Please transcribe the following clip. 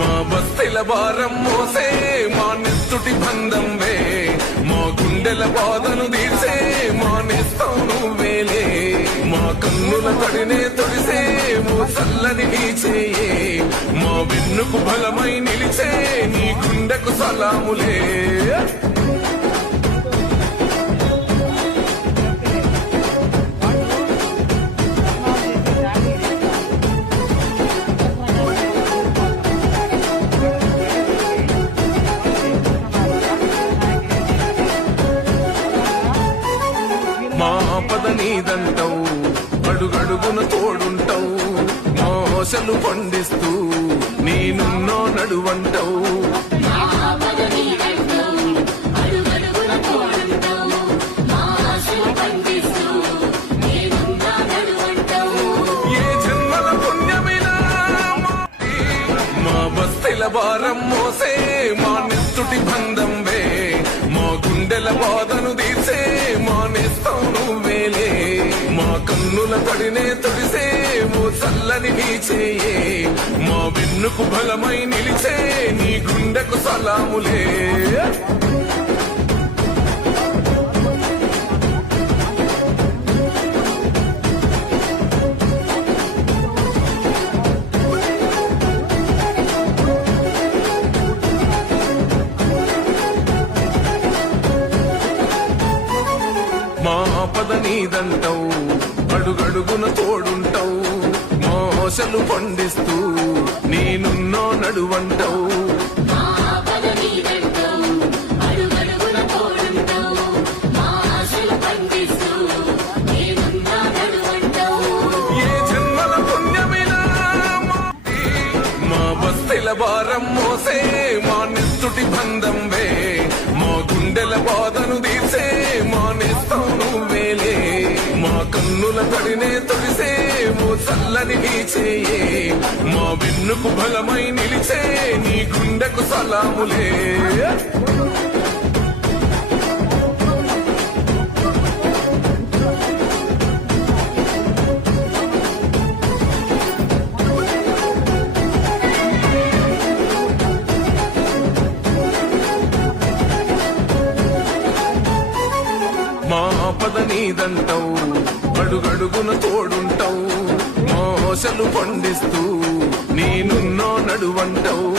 మా బస్తెల భారం మోసే మా నెత్తుటి బంధంవే, మా గుండెల బాధను తీర్చే మా నేస్తం నువ్వేలే, మా కన్నుల తడినే తొడిసే ఓ చల్లని నీ చేయే, మా వెన్నుకు బలమై నిలిచే నీ గుండెకు సలాములే. మా ఆపద నీదంటావు, అడుగడుగున తోడుంటావు, మా ఆశలు పండిస్తూ నేనున్నో నడువంటావు. ఏ జన్మల పుణ్యమైనా మా బస్తెల భారం మోసే మా నెత్తుటి బంధంవే, మా గుండెల బాధను తీర్చే మా నేస్తం నువ్వేలే, మా కన్నుల తడినే తొడిసే ఓ చల్లని నీ చేయే, మా వెన్నుకు బలమై నిలిచే నీ గుండెకు సలాములే. మా ఆపద నీదంటావు, అడుగడుగున తోడుంటావు, మా ఆశలు పండిస్తూ నేనున్నో నడువంటావు. ఏ జన్మల పుణ్యమైనా మా బస్తెల భారం మోసే మా నెత్తుటి బంధంవే, మా గుండెల బాధను తీర్చే మా నేస్తం నువ్వేలే, మా కన్నుల తడినే తొడిసే ఓ చల్లని నీ చేయే, మా వెన్నుకు బలమై నిలిచే నీ గుండెకు సలాములే. మా ఆపద నీదంటావు, అడుగడుగున తోడుంటావు, మా ఆశలు పండిస్తూ నేనున్నో నడువంటావు.